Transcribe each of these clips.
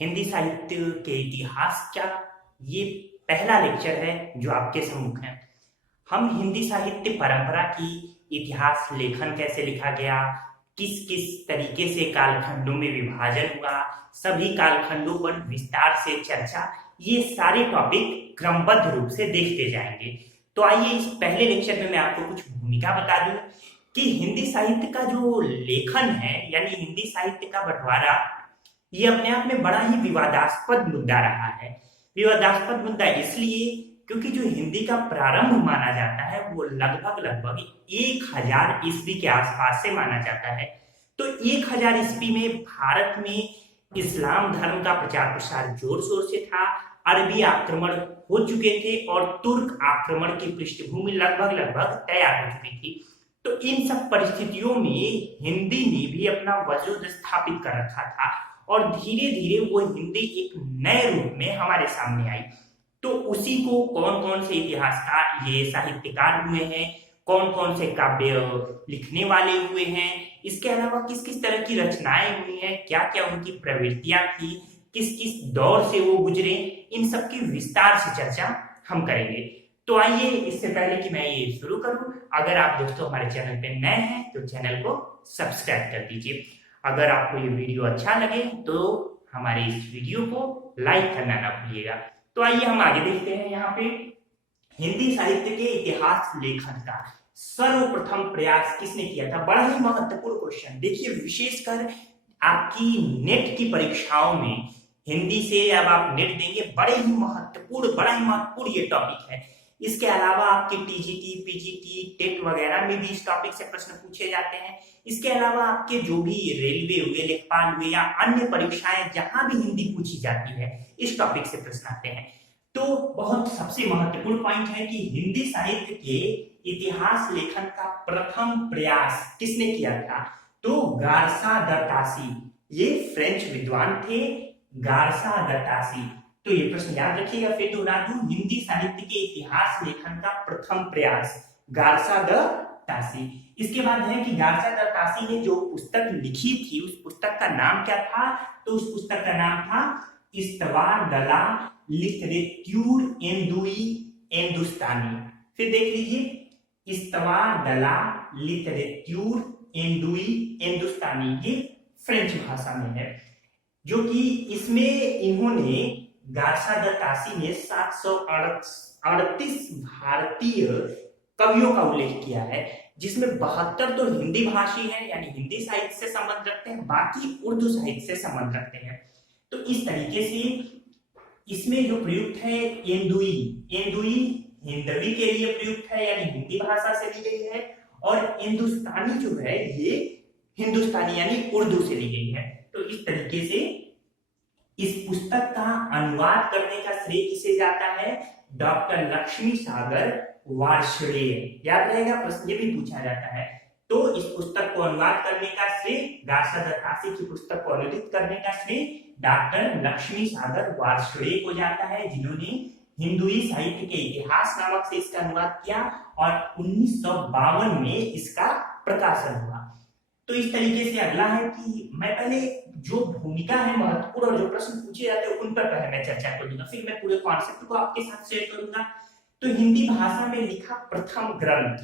हिंदी साहित्य के इतिहास क्या, ये पहला लेक्चर है जो आपके सम्मुख है। हम हिंदी साहित्य परंपरा की इतिहास लेखन कैसे लिखा गया, किस किस तरीके से कालखंडों में विभाजन हुआ, सभी कालखंडों पर विस्तार से चर्चा, ये सारे टॉपिक क्रमबद्ध रूप से देखते जाएंगे। तो आइए इस पहले लेक्चर में मैं आपको कुछ भूमिका बता दूं कि हिंदी साहित्य का जो लेखन है यानी हिंदी साहित्य का बंटवारा, ये अपने आप में बड़ा ही विवादास्पद मुद्दा रहा है। विवादास्पद मुद्दा इसलिए क्योंकि जो हिंदी का प्रारंभ माना जाता है वो लगभग 1000 ईस्वी के आसपास से माना जाता है। तो 1000 ईस्वी में भारत में इस्लाम धर्म का प्रचार प्रसार जोर शोर से था, अरबी आक्रमण हो चुके थे और तुर्क आक्रमण की पृष्ठभूमि लगभग तैयार हो चुकी थी। तो इन सब परिस्थितियों में हिंदी ने भी अपना वजूद स्थापित कर रखा था और धीरे धीरे वो हिंदी एक नए रूप में हमारे सामने आई। तो उसी को कौन कौन से इतिहासकार, ये साहित्यकार हुए हैं, कौन कौन से काव्य लिखने वाले हुए हैं, इसके अलावा किस किस तरह की रचनाएं हुई हैं, क्या क्या उनकी प्रवृत्तियां थी, किस किस दौर से वो गुजरे, इन सब की विस्तार से चर्चा हम करेंगे। तो आइए, इससे पहले कि मैं ये शुरू करूं, अगर आप दोस्तों हमारे चैनल पे नए हैं तो चैनल को सब्सक्राइब कर दीजिए। अगर आपको ये वीडियो अच्छा लगे तो हमारे इस वीडियो को लाइक करना ना भूलिएगा। तो आइए हम आगे देखते हैं। यहाँ पे हिंदी साहित्य के इतिहास लेखन का सर्वप्रथम प्रयास किसने किया था? बड़ा ही महत्वपूर्ण क्वेश्चन। देखिए, विशेषकर आपकी नेट की परीक्षाओं में हिंदी से अब आप नेट देंगे, बड़ा ही महत्वपूर्ण ये टॉपिक है। इसके अलावा आपके टीजीटी, पीजीटी, टेट वगैरह में भी इस टॉपिक से प्रश्न पूछे जाते हैं। इसके अलावा आपके जो भी रेलवे हुए, लेखपाल हुए या अन्य परीक्षाएं जहां भी हिंदी पूछी जाती है, इस टॉपिक से प्रश्न आते हैं। तो बहुत सबसे महत्वपूर्ण पॉइंट है कि हिंदी साहित्य के इतिहास लेखन का प्रथम प्रयास किसने किया था? तो गारसा द तासी, ये फ्रेंच विद्वान थे, गारसा द तासी। तो ये प्रश्न याद रखिएगा, फिर दोहरा दूं, हिंदी साहित्य के इतिहास लेखन का प्रथम प्रयास गारसा द तासी। इसके बाद है कि गारसा द तासी ने जो पुस्तक लिखी थी, उस पुस्तक का नाम क्या था? तो उस पुस्तक का नाम था इस्तवार द ला लिटरेट्यूर एंदुई एंदुस्तानी। फिर देख लीजिए, इस्तवार द ला लिटरेट्यूर एंदुई एंदुस्तानी, ये फ्रेंच भाषा में है। जो कि इसमें इन्होंने, गारसा द तासी ने 738 भारतीय कवियों का उल्लेख किया है, जिसमें 72 तो हिंदी भाषी हैं यानी हिंदी साहित्य से संबंध रखते हैं, बाकी उर्दू साहित्य से संबंध रखते हैं। तो इस तरीके से इसमें जो प्रयुक्त है एंदुई, एंदुई हिंदवी के लिए प्रयुक्त है यानी हिंदी भाषा से ली गई है, और हिंदुस्तानी जो है ये हिंदुस्तानी यानी उर्दू से ली गई है। तो इस तरीके से इस पुस्तक का अनुवाद करने का श्रेय किसे जाता है? डॉक्टर लक्ष्मी सागर वार्ष्णेय। याद रहेगा, प्रश्न ये भी पूछा जाता है। तो इस पुस्तक को अनुवाद करने का श्रेय, गारसा द तासी की पुस्तक को अनुदित करने का श्रेय डॉक्टर लक्ष्मी सागर वार्ष्णेय को जाता है, जिन्होंने हिंदुई साहित्य के इतिहास नामक से इसका अनुवाद किया और 1952 में इसका प्रकाशन हुआ। तो इस तरीके से अगला है कि मैं पहले जो भूमिका है महत्वपूर्ण और जो प्रश्न पूछे जाते हैं उन पर पहले मैं चर्चा करूंगा, फिर मैं पूरे कॉन्सेप्ट को आपके साथ शेयर करूंगा। तो हिंदी भाषा में लिखा प्रथम ग्रंथ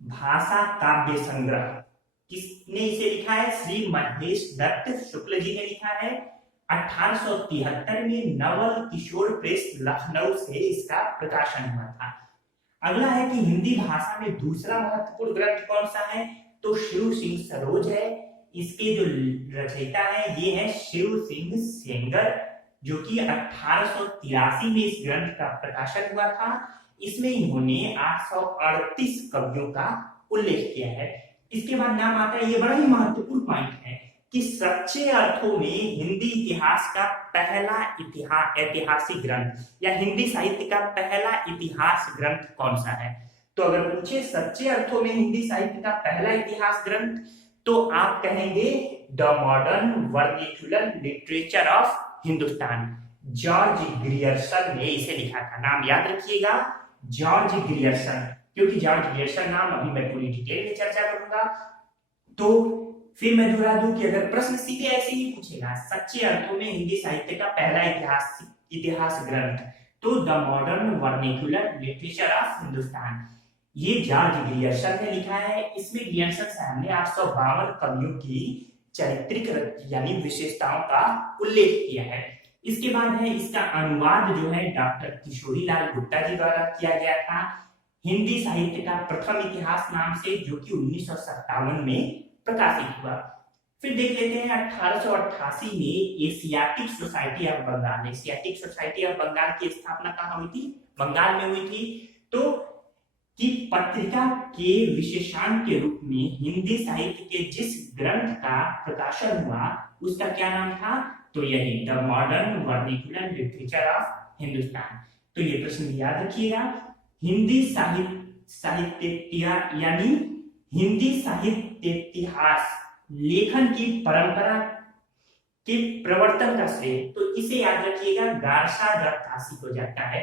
भाषा काव्य संग्रह, किसने इसे लिखा है? श्री महेश दत्त शुक्ल जी ने लिखा है। 1873 में नवल किशोर प्रेस लखनऊ से इसका प्रकाशन हुआ था। अगला है कि हिंदी भाषा में दूसरा महत्वपूर्ण ग्रंथ कौन सा है? तो शिव सिंह सरोज है। इसके जो रचयिता है ये है शिव सिंह सेंगर, जो कि 1883 में इस ग्रंथ का प्रकाशन हुआ था। इसमें इन्होंने 838 कवियों का उल्लेख किया है। इसके बाद नाम आता है, ये बड़ा ही महत्वपूर्ण पॉइंट है कि सच्चे अर्थों में हिंदी इतिहास का पहला ऐतिहासिक ग्रंथ या हिंदी साहित्य का पहला इतिहास ग्रंथ कौन सा है? तो अगर पूछे सच्चे अर्थों में हिंदी साहित्य का पहला इतिहास ग्रंथ, तो आप कहेंगे the modern vernacular literature of Hindustan. George Grierson ने इसे लिखा था। नाम याद रखिएगा, जॉर्ज ग्रियर्सन, क्योंकि जॉर्ज ग्रियर्सन नाम अभी मैं पूरी डिटेल में चर्चा करूंगा। तो फिर मैं दोहरा दूं कि अगर प्रश्न सीधे ऐसे ही पूछेगा, सच्चे अर्थों में हिंदी साहित्य का पहला इतिहास ग्रंथ, तो the modern vernacular literature of Hindustan, ये जॉर्ज ग्रियर्सन ने लिखा है। इसमें ग्रियर्सन साहब ने 852 कवियों की चारित्रिक यानी विशेषताओं का उल्लेख किया है। इसके बाद है इसका अनुवाद जो है डॉक्टर किशोरी लाल गुप्ता जी द्वारा किया गया था, हिंदी साहित्य का प्रथम इतिहास नाम से, जो कि 1957 में प्रकाशित हुआ। फिर देख लेते हैं 1888 में Asiatic Society of Bengal, Asiatic Society of Bengal की स्थापना कहाँ हुई थी? बंगाल में हुई थी। तो कि पत्रिका के विशेषांक के रूप में हिंदी साहित्य के जिस ग्रंथ का प्रकाशन हुआ उसका क्या नाम था? तो यही the modern vernacular literature of Hindustan. तो ये प्रश्न याद रखिएगा। हिंदी साहित्य यानी हिंदी साहित्य इतिहास लेखन की परंपरा के प्रवर्तन का श्रेय, तो इसे याद रखिएगा, गार्सा दत्तासी को जाता है।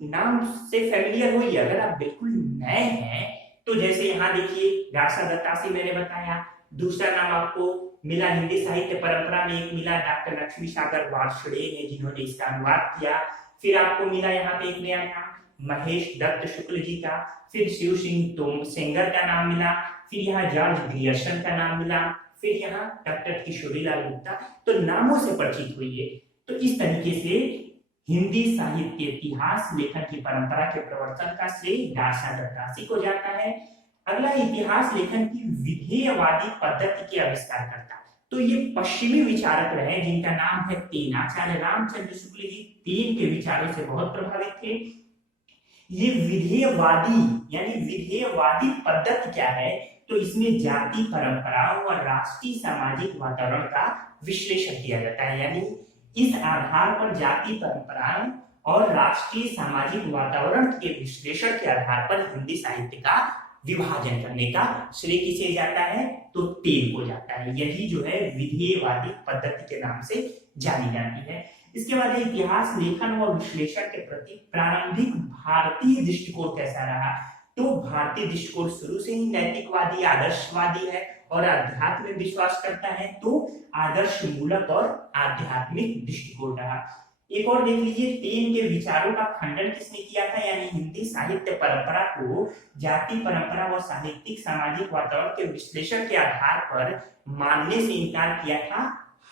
नाम से फैमिलियर होइए, अगर आप बिल्कुल नए हैं तो जैसे यहाँ देखिए गार्सा दत्तासी मैंने बताया। दूसरा नाम आपको मिला हिंदी साहित्य परंपरा में, एक मिला डॉक्टर लक्ष्मी सागर वार्ष्णेय ने, जिन्होंने इसका अनुवाद किया। फिर आपको मिला यहाँ पे एक नया नाम महेश दत्त शुक्ल जी का, फिर शिव सिंह सेंगर का नाम मिला, फिर यहाँ जॉर्ज ग्रियर्सन का नाम मिला, फिर यहाँ डॉक्टर किशोरी लाल गुप्ता। तो नामों से परिचित हुई। तो इस तरीके से हिंदी साहित्य इतिहास लेखन की परंपरा के प्रवर्तन का श्रेय गार्सा दत्तासी को जाता है। अगला इतिहास लेखन की विधेयवादी पद्धति के आविष्कारकर्ता, तो ये पश्चिमी विचारक रहे जिनका नाम है तेन, आचार्य रामचंद्र शुक्ल जी तेन के विचारों से बहुत प्रभावित थे। ये विधेयवादी यानी विधेयवादी पद्धति क्या है? तो इसमें जाति परंपराओं और राष्ट्रीय सामाजिक वातावरण का विश्लेषण किया जाता है, यानी इस आधार पर जाति परंपराओं और राष्ट्रीय सामाजिक वातावरण के विश्लेषण के आधार पर हिंदी साहित्य का विभाजन करने का श्रेय किसे जाता है? तो तेन को जाता है। यही जो है विधेयवादी पद्धति के नाम से जानी जाती है। इसके बाद इतिहास लेखन व विश्लेषण के प्रति प्रारंभिक भारतीय दृष्टिकोण कैसा रहा? तो भारतीय दृष्टिकोण शुरू से ही नैतिकवादी आदर्शवादी है और अध्यात्म में विश्वास करता है, तो आदर्श मूलक और आध्यात्मिक दृष्टिकोण रहा। एक और देख लीजिए, तेन के विचारों का खंडन किसने किया था? यानी हिंदी साहित्य परंपरा को जाति परंपरा व साहित्यिक सामाजिक वातावरण के विश्लेषण के आधार पर मानने से इनकार किया था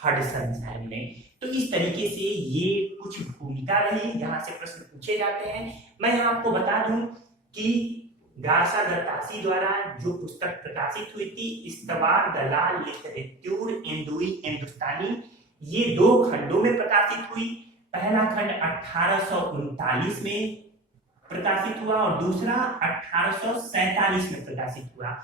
हडसन साहब ने। तो इस तरीके से ये कुछ भूमिका रही जहां से प्रश्न पूछे जाते हैं। मैं यहाँ आपको बता दूं कि गार्सा दत्तासी द्वारा जो पुस्तक प्रकाशित हुई थी, इस्तवार दलाल लिटरेचर इंदुई हिंदुस्तानी, ये 2 खंडों में प्रकाशित हुई। पहला खंड 1839 में प्रकाशित हुआ और दूसरा 1847 में प्रकाशित हुआ।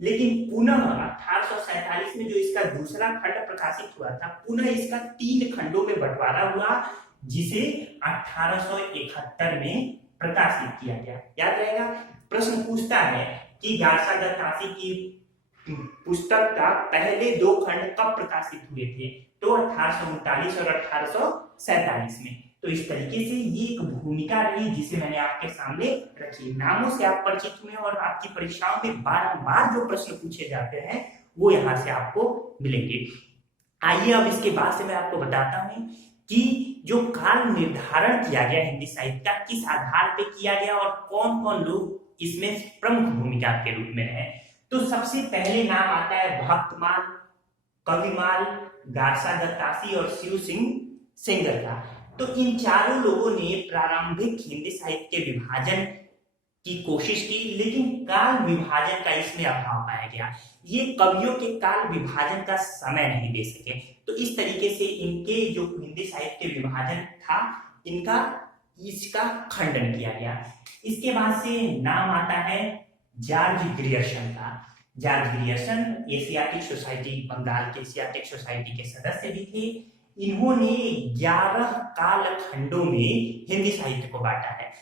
लेकिन पुनः 1847 में जो इसका दूसरा खंड प्रकाशित हुआ था, पुनः इसका 3 खंडों में बंटवारा हुआ, जिसे 1871 में प्रकाशित किया गया। याद रहेगा, प्रश्न पूछता है कि गार्सा दत्तासी की पुस्तक का पहले 2 खंड कब प्रकाशित हुए थे? तो 1839 और 1847 में। तो इस तरीके से ये एक भूमिका रही जिसे मैंने आपके सामने रखी। नामों से आप परिचित हुए और आपकी परीक्षाओं में बार-बार जो प्रश्न पूछे जाते हैं वो यहाँ से आपको मिलेंगे। आइए अब इसके बाद से मैं आपको बताता हूँ कि जो काल निर्धारण किया गया हिंदी साहित्य का किस आधार पे किया गया और कौन कौन लोग इसमें प्रमुख भूमिका के रूप में रहे। तो सबसे पहले नाम आता है भक्तमाल, कविमाल, गार्सा दत्तासी और शिव सिंह सेंगर का। तो इन चारों लोगों ने प्रारंभिक हिंदी साहित्य के विभाजन की कोशिश की, लेकिन काल विभाजन का इसमें अभाव पाया गया। ये कवियों के काल विभाजन का समय नहीं दे सके। तो इस तरीके से इनके जो हिंदी साहित्य विभाजन था, इसका खंडन किया गया। इसके बाद से नाम आता है जॉर्ज ग्रियर्सन का। George Grierson Asiatic Society, Bengal के एशियाटिक सोसाइटी के सदस्य भी थे। इन्होंने 11 काल खंडों में हिंदी साहित्य को बांटा है।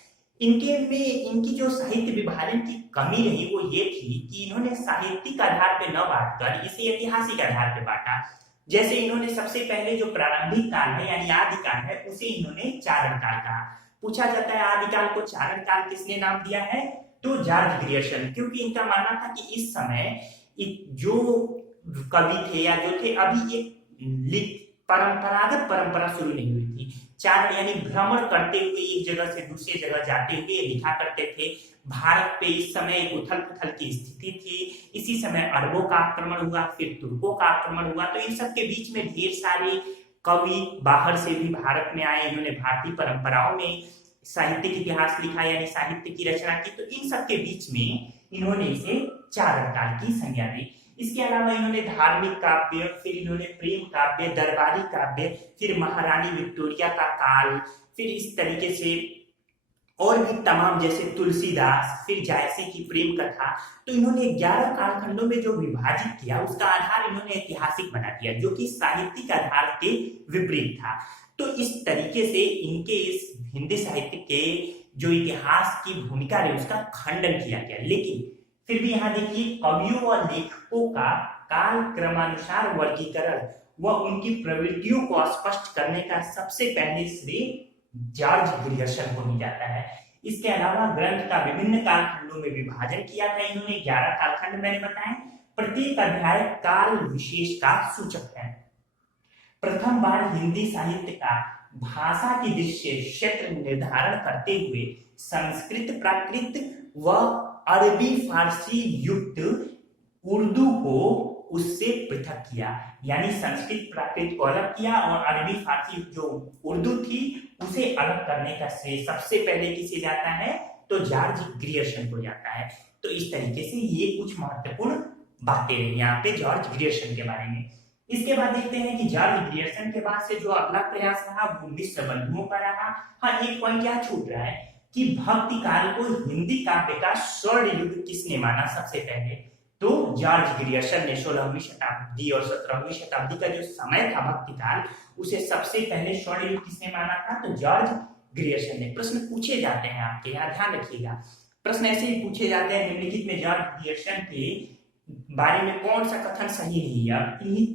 इनकी जो साहित्य विभाजन की कमी रही वो ये थी कि इन्होंने साहित्यिक आधार पे न बांटकर इसे ऐतिहासिक आधार पे बांटा। जैसे इन्होंने सबसे पहले जो प्रारंभिक काल है यानी आदिकाल है, उसे इन्होंने चारण काल कहा। पूछा जाता है आदिकाल को चारण काल किसने नाम दिया है? तो जॉर्ज ग्रियर्सन, क्योंकि इनका मानना था कि इस समय जो कवि थे या जो थे, अभी एक परंपरागत परंपरा शुरू नहीं हुई थी। चारण यानी भ्रमण करते हुए एक जगह से दूसरी जगह जाते हुए लिखा करते थे। भारत पे इस समय एक उथल पुथल की स्थिति थी। इसी समय अरबों का आक्रमण हुआ, फिर तुर्कों का आक्रमण हुआ, तो इन सब के बीच में ढेर सारे कवि बाहर से भी भारत में आए। इन्होंने भारतीय परंपराओं में साहित्यिक इतिहास लिखा यानी साहित्य की रचना की। तो इन सब के बीच में इन्होंने इसे चारण काल की संज्ञा दी। इसके अलावा इन्होंने धार्मिक काव्य, फिर इन्होंने प्रेम काव्य, दरबारी काव्य, फिर महारानी विक्टोरिया का काल, फिर इस तरीके से और भी तमाम, जैसे तुलसीदास, फिर जायसी की प्रेम कथा। तो इन्होंने 11 कालखंडों में जो विभाजित किया उसका आधार इन्होंने ऐतिहासिक बना दिया, जो कि साहित्यिक आधार के विपरीत था। तो इस तरीके से इनके इस हिंदी साहित्य के जो इतिहास की भूमिका रही उसका खंडन किया गया। लेकिन फिर भी यहाँ देखिए, कवियों और लेखकों का काल क्रमानुसार वर्गीकरण व उनकी प्रवृत्तियों को स्पष्ट करने का सबसे पहले श्रेय जॉर्ज ग्रियर्सन को मिल जाता है। इसके अलावा ग्रंथ का विभिन्न कालखंडों में विभाजन किया था इन्होंने। 11 कालखंड मैंने बताए। प्रत्येक अध्याय काल विशेष का सूचक है। प्रथम बार हिंदी साहित्य का भाषा की दृष्टि से क्षेत्र निर्धारण करते हुए संस्कृत, प्राकृत व अरबी फारसी युक्त उर्दू को उससे पृथक किया, यानी संस्कृत प्राकृत को अलग किया और अरबी फारसी जो उर्दू थी उसे अलग करने का श्रेय सबसे पहले किसे जाता है, तो जॉर्ज ग्रियर्सन को जाता है। तो इस तरीके से ये कुछ महत्वपूर्ण बातें रही यहाँ पे जॉर्ज ग्रियर्सन के बारे में। इसके बाद देखते हैं कि जॉर्ज ग्रियर्सन के बाद से जो अगला प्रयास रहा वो मिश्र बंधुओं का रहा। हाँ, एक पॉइंट यहाँ छूट रहा है कि भक्ति काल को हिंदी काव्य का स्वर्ण युग किसने माना सबसे पहले, तो जॉर्ज ग्रियर्सन ने 16वीं शताब्दी और 17वीं शताब्दी का जो समय था भक्ति काल, उसे सबसे पहले स्वर्ण युग किसने माना था, तो जॉर्ज ग्रियर्सन ने। प्रश्न पूछे जाते हैं आपके यहाँ, ध्यान रखिएगा, प्रश्न ऐसे ही पूछे जाते हैं निम्नलिखित में जॉर्ज ग्रियर्सन के बारे में कौन सा कथन सही नहीं है। इन्हीं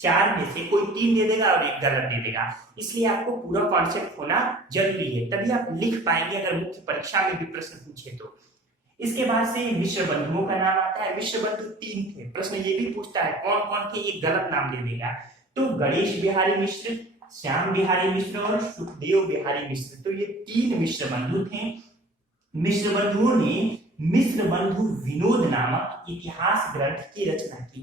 4 में से कोई 3 दे देगा और 1 गलत दे देगा, इसलिए आपको पूरा कॉन्सेप्ट होना जरूरी है, तभी आप लिख पाएंगे अगर मुख्य परीक्षा में भी प्रश्न पूछे तो। इसके बाद से मिश्र बंधुओं का नाम आता है। मिश्र बंधु 3 थे। प्रश्न ये भी पूछता है कौन कौन थे, एक गलत नाम दे देगा, तो गणेश बिहारी मिश्र, श्याम बिहारी मिश्र और सुखदेव बिहारी मिश्र। तो ये 3 मिश्र बंधु थे। मिश्र बंधुओं ने मिश्र बंधु विनोद नामक इतिहास ग्रंथ की रचना की,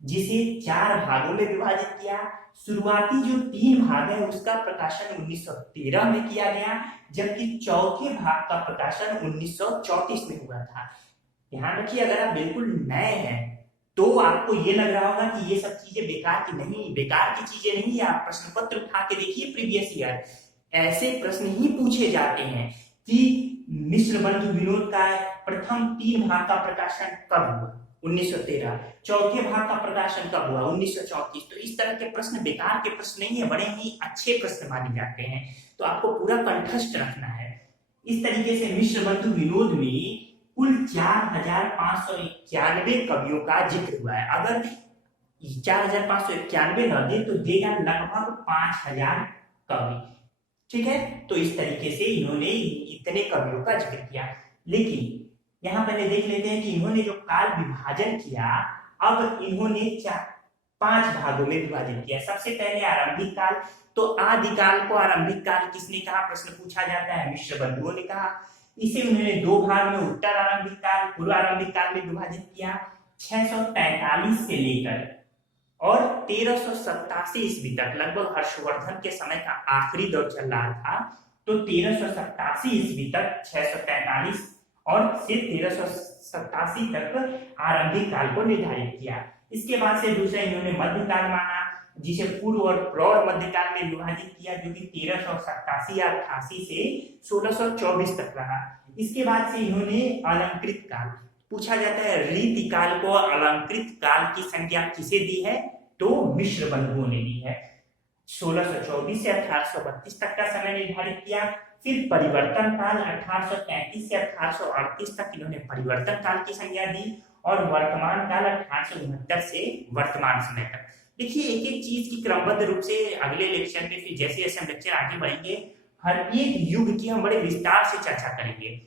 जिसे 4 भागों में विभाजित किया। शुरुआती जो 3 भाग है उसका प्रकाशन 1913 में किया गया, जबकि चौथे भाग का प्रकाशन 1934 में हुआ था। ध्यान रखिए, अगर आप बिल्कुल नए हैं तो आपको ये लग रहा होगा कि ये सब चीजें बेकार की नहीं, बेकार की चीजें नहीं। आप प्रश्न पत्र उठा के देखिए प्रीवियस ईयर, ऐसे प्रश्न ही पूछे जाते हैं कि मिश्र बंधु विनोद का प्रथम 3 भाग का प्रकाशन कब हुआ, 1913। चौथे भाग का प्रकाशन कब हुआ, 1934। तो इस तरह के प्रश्न बेकार के प्रश्न नहीं है, बड़े ही अच्छे प्रश्न माने जाते हैं, तो आपको पूरा कंठस्थ रखना है। इस तरीके से मिश्र बंधु विनोद में कुल 4591 कवियों का जिक्र हुआ है। अगर 4591 न दे तो देगा लगभग 5000 कवि, ठीक है। तो इस तरीके से इन्होंने इतने कवियों का जिक्र किया। लेकिन यहाँ पहले देख लेते हैं कि इन्होंने जो काल विभाजन किया, अब इन्होंने 5 भागों में विभाजित किया। सबसे पहले आरंभिक काल, तो आदिकाल को आरंभिक काल किसने कहा, प्रश्न पूछा जाता है, मिश्र बंधुओं ने कहा। इसे उन्होंने 2 भाग में उत्तर आरंभिक काल, पूर्व आरंभिक काल में विभाजित किया। 643 से लेकर और 1387 ईस्वी तक, लगभग हर्षवर्धन के समय का आखिरी दौर चल रहा था, तो 1387 ईस्वी तक 643 और फिर 1387 तक आरंभिक काल को निर्धारित किया। इसके बाद से दूसरा इन्होंने मध्यकाल माना, जिसे पूर्व और प्रौढ़ मध्यकाल में विभाजित किया, जो कि 1387 या 88 से 1624 तक रहा। इसके बाद से इन्होंने अलंकृत काल, पूछा जाता है रीतिकाल को अलंकृत काल की संज्ञा किसे दी है, तो मिश्र बंधुओं ने दी है। 1624 से 1832 तक का समय निर्धारित किया। फिर परिवर्तन काल 1833 से 1838 तक इन्होंने परिवर्तन काल की संज्ञा दी, और वर्तमान काल 1869 से वर्तमान समय तक। देखिए, एक एक चीज की क्रमबद्ध रूप से अगले लेक्चर में, फिर जैसे जैसे हम लेक्चर आगे बढ़ेंगे, हर एक युग की हम बड़े विस्तार से चर्चा करेंगे।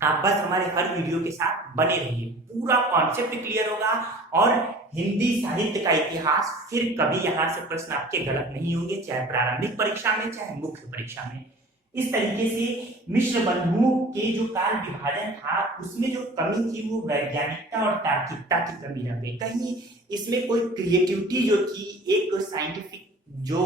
आप बस हमारे हर वीडियो के साथ बने रहिए, पूरा कॉन्सेप्ट क्लियर होगा और हिंदी साहित्य का इतिहास। फिर कभी यहाँ से प्रश्न आपके गलत नहीं होंगे, चाहे प्रारंभिक परीक्षा में चाहे मुख्य परीक्षा में। इस तरीके से मिश्र बंधुओं के जो काल विभाजन था उसमें जो कमी थी वो वैज्ञानिकता और तार्किकता की कमी रह गई। कहीं इसमें कोई क्रिएटिविटी जो थी, एक साइंटिफिक जो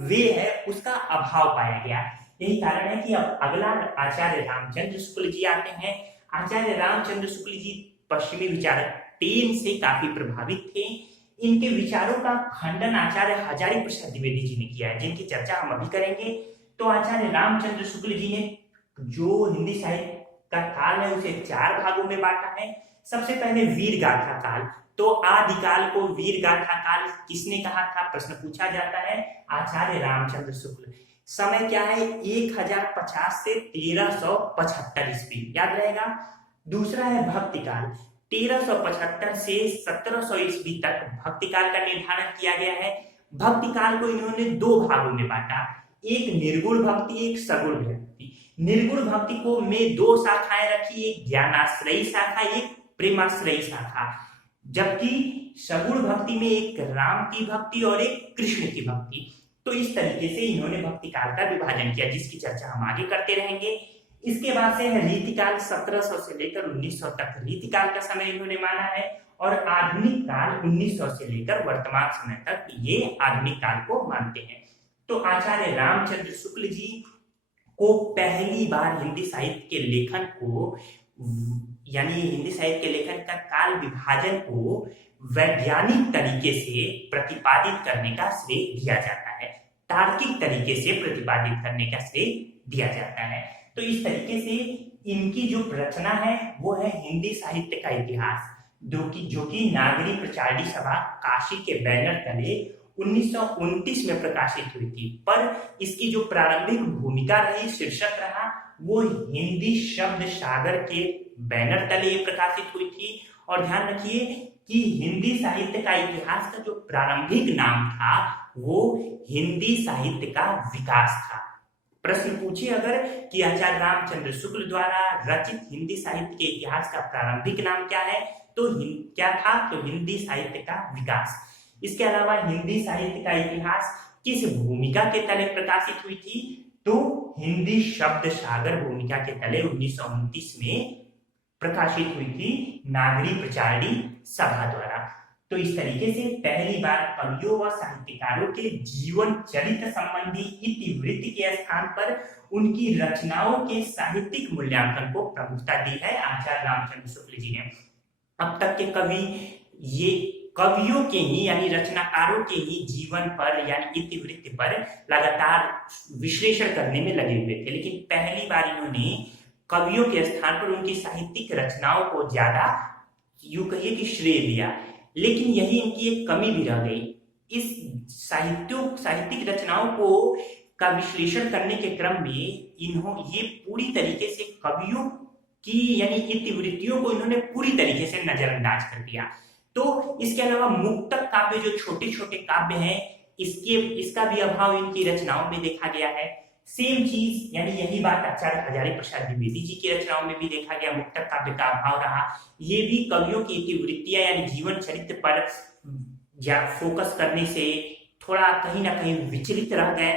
वे है उसका अभाव पाया गया। यही कारण है कि अब अगला आचार्य रामचंद्र शुक्ल जी आते हैं। आचार्य रामचंद्र शुक्ल जी पश्चिमी विचारक टेन से काफी प्रभावित थे। इनके विचारों का खंडन आचार्य हजारी प्रसाद द्विवेदी जी ने किया है, जिनकी चर्चा हम अभी करेंगे। तो आचार्य रामचंद्र शुक्ल जी ने जो हिंदी साहित्य का काल है उसे 4 भागों में बांटा है। सबसे पहले वीर गाथा काल। तो आदिकाल को वीर गाथा काल किसने कहा था, प्रश्न पूछा जाता है, आचार्य रामचंद्र शुक्ल। समय क्या है, 1050 से 1375 ईस्वी, याद रहेगा। दूसरा है भक्ति काल, 1375 से 1700 ईस्वी तक भक्ति काल का निर्धारण किया गया है। भक्ति काल को इन्होंने 2 भागों में बांटा, एक निर्गुण भक्ति, एक सगुण भक्ति। निर्गुण भक्ति को में 2 शाखाएं रखी, एक ज्ञानाश्रयी शाखा, एक प्रेमाश्रयी शाखा। जबकि सगुण भक्ति में एक राम की भक्ति और एक कृष्ण की भक्ति। तो इस तरीके से इन्होंने भक्ति काल का विभाजन किया, जिसकी चर्चा हम आगे करते रहेंगे। इसके बाद से है रीतिकाल, 1700 से लेकर 1900 तक रीतिकाल का समय इन्होंने माना है। और आधुनिक काल 1900 से लेकर वर्तमान समय तक ये आधुनिक काल को मानते हैं। तो आचार्य रामचंद्र शुक्ल जी को पहली बार हिंदी साहित्य के लेखन को, यानी हिंदी साहित्य के लेखन का काल विभाजन को वैज्ञानिक तरीके से प्रतिपादित करने का श्रेय दिया जाता है, तार्किक तरीके से प्रतिपादित करने का श्रेय दिया जाता है। तो इस तरीके से इनकी जो रचना है वो है हिंदी साहित्य का इतिहास, जो कि नागरी प्रचारणी सभा काशी के बैनर तले 1929 में प्रकाशित हुई थी। पर इसकी जो प्रारंभिक भूमिका रही, शीर्षक रहा, वो हिंदी शब्द सागर के बैनर तले प्रकाशित हुई थी। और ध्यान रखिए कि हिंदी साहित्य का इतिहास का जो प्रारंभिक नाम था वो हिंदी साहित्य का विकास था। प्रश्न पूछे अगर कि आचार्य रामचंद्र शुक्ल द्वारा रचित हिंदी साहित्य के इतिहास का प्रारंभिक नाम क्या है, तो क्या था, तो हिंदी साहित्य का विकास। इसके अलावा हिंदी साहित्य का इतिहास किस भूमिका के तले प्रकाशित हुई थी, तो हिंदी शब्द सागर भूमिका के तले 1929 में प्रकाशित हुई थी नागरी प्रचारणी सभा द्वारा। तो इस तरीके से पहली बार कवियों व साहित्यकारों के जीवन चरित्र संबंधी इतिवृत्त के स्थान पर उनकी रचनाओं के साहित्यिक मूल्यांकन को प्रमुखता दी है आचार्य रामचंद्र शुक्ल जी ने। अब तक के कवि ये कवियों के ही यानी रचनाकारों के ही जीवन पर यानी इतिवृत्त पर लगातार विश्लेषण करने में लगे हुए थे, लेकिन पहली बार इन्होंने कवियों के स्थान पर उनकी साहित्यिक रचनाओं को ज्यादा यूं कहिए कि श्रेय दिया। लेकिन यही इनकी एक कमी भी रह गई। इस साहित्यिक रचनाओं को का विश्लेषण करने के क्रम में ये पूरी तरीके से कवियों की यानी इतिवृत्तियों को इन्होंने पूरी तरीके से नजरअंदाज कर दिया। तो इसके अलावा मुक्तक काव्य जो छोटे छोटे काव्य हैं, इसका भी अभाव इनकी रचनाओं में देखा गया है। सेम चीज यानी यही बात आचार्य हजारी प्रसाद द्विवेदी जी की रचनाओं में भी देखा गया, मुक्तक काव्य का अभाव रहा। ये भी कवियों की इतिवृत्तियां यानी जीवन चरित्र पर फोकस करने से थोड़ा कहीं ना कहीं विचलित रह गए।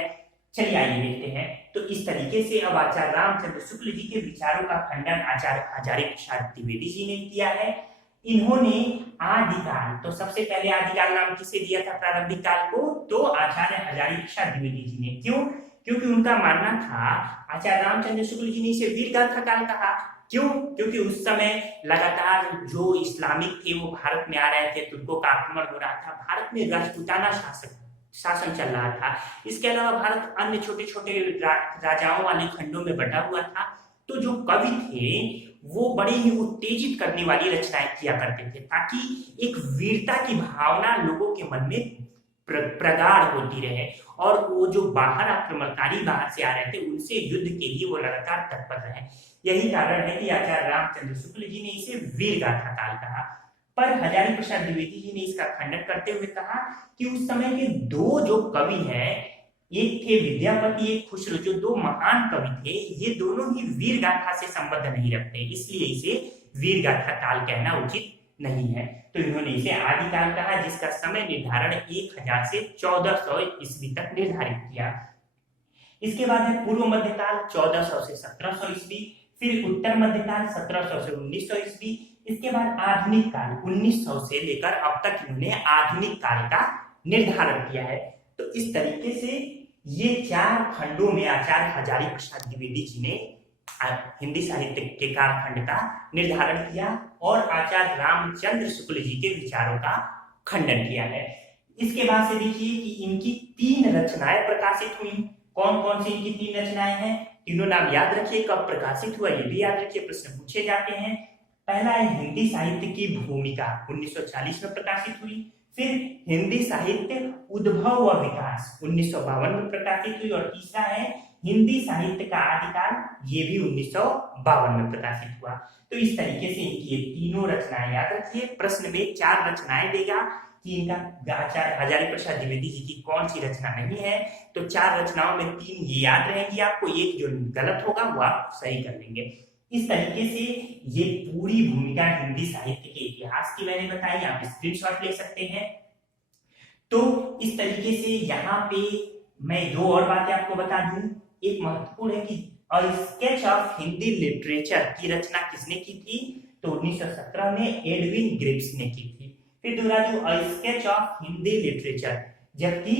चलिए आइए देखते हैं। तो इस तरीके से अब आचार्य रामचंद्र शुक्ल जी के विचारों का खंडन आचार्य हजारी प्रसाद द्विवेदी जी ने किया है। इन्होंने आदिकाल, तो सबसे पहले आदिकाल नाम किसे दिया था प्रारंभिक काल को, तो आचार्य हजारी प्रसाद द्विवेदी जी ने। क्यों? क्योंकि उनका मानना था, आचार्य रामचंद्र शुक्ल जी ने इसे वीर गाथा काल कहा। क्यों? क्योंकि उस समय लगातार जो इस्लामिक थे वो भारत में आ रहे थे, तुर्कों का आक्रमण हो रहा था, भारत में राजपूताना शासन चल रहा था। इसके अलावा भारत अन्य छोटे छोटे राजाओं वाले खंडों में बटा हुआ था। तो जो कवि थे वो बड़े ही उत्तेजित करने वाली रचनाएं किया करते थे, ताकि एक वीरता की भावना लोगों के मन में प्रगाढ़ होती रहे और वो जो बाहर आक्रमणकारी बाहर से आ रहे थे उनसे युद्ध के लिए वो लगातार तत्पर रहे। यही कारण है कि आचार्य रामचंद्र शुक्ल जी ने इसे वीर गाथा काल कहा। पर हजारी प्रसाद द्विवेदी जी ने इसका खंडन करते हुए कहा कि उस समय के 2 जो कवि हैं, एक थे विद्यापति, एक खुसरो, जो 2 महान कवि थे, ये दोनों ही वीर गाथा से संबंध नहीं रखते, इसलिए इसे वीर गाथा काल कहना उचित नहीं है। तो इन्होंने इसे आदिकाल कहा, जिसका समय निर्धारण 1000 से 1400 ईस्वी तक निर्धारित किया। इसके बाद है पूर्व मध्यकाल 1400 से 1700 ईस्वी, फिर उत्तर मध्यकाल 1700 से 1900 ईस्वी, इसके बाद आधुनिक काल 1900 से लेकर अब तक इन्होंने आधुनिक काल का निर्धारण किया है। तो इस तरीके से ये 4 खंडों में आचार्य हजारी प्रसाद द्विवेदी जी ने हिंदी साहित्य के कालखंड का निर्धारण किया और आचार्य रामचंद्र शुक्ल जी के विचारों का खंडन किया है। इसके बाद से देखिए कि इनकी 3 रचनाएं प्रकाशित हुई। कौन कौन सी इनकी 3 रचनाएं हैं, तीनों नाम याद रखिए, कब प्रकाशित हुआ ये भी याद रखिए, प्रश्न पूछे जाते हैं। पहला है हिंदी साहित्य की भूमिका, 1940 में प्रकाशित हुई। फिर हिंदी साहित्य उद्भव व विकास, 1952 में प्रकाशित हुई। और तीसरा है हिंदी साहित्य का आदिकाल, ये भी 1952 में प्रकाशित हुआ। तो इस तरीके से इनकी ये तीनों रचनाएं याद रखिए। प्रश्न में 4 रचनाएं देगा कि इनका आचार्य हजारी प्रसाद द्विवेदी जी की कौन सी रचना नहीं है। तो 4 रचनाओं में 3 ये याद रहेंगी आपको, एक जो गलत होगा वो आप सही कर लेंगे। इस तरीके से ये पूरी भूमिका हिंदी साहित्य के इतिहास की मैंने बताई, आप स्क्रीनशॉट ले सकते हैं। तो इस तरीके से यहाँ पे मैं 2 और बातें आपको बता दूं। एक महत्वपूर्ण है कि स्केच ऑफ हिंदी लिटरेचर की रचना किसने की थी, तो 1917 में एडविन ग्रिप्स ने की थी। फिर दूसरा जो स्केच ऑफ हिंदी लिटरेचर, जबकि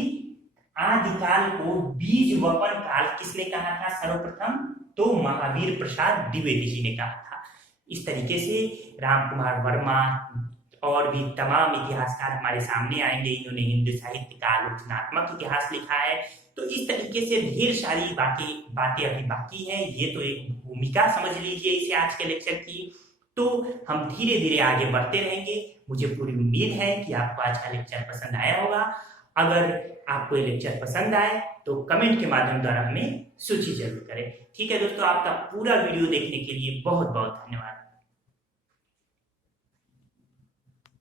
आदिकाल को बीज वपन काल किसने कहा था सर्वप्रथम, तो महावीर प्रसाद द्विवेदी जी ने कहा था। इस तरीके से राम कुमार वर्मा और भी तमाम इतिहासकार हमारे सामने आएंगे, इन्होंने हिंदी साहित्य का आलोचनात्मक इतिहास लिखा है। तो इस तरीके से ढेर सारी बातें अभी बाकी हैं, ये तो एक भूमिका समझ लीजिए इसे आज के लेक्चर की। तो हम धीरे धीरे आगे बढ़ते रहेंगे। मुझे पूरी उम्मीद है कि आपको आज का लेक्चर पसंद आया होगा। अगर आपको ये लेक्चर पसंद आए तो कमेंट के माध्यम द्वारा हमें सूची जरूर करें। ठीक है दोस्तों, आपका पूरा वीडियो देखने के लिए बहुत बहुत धन्यवाद।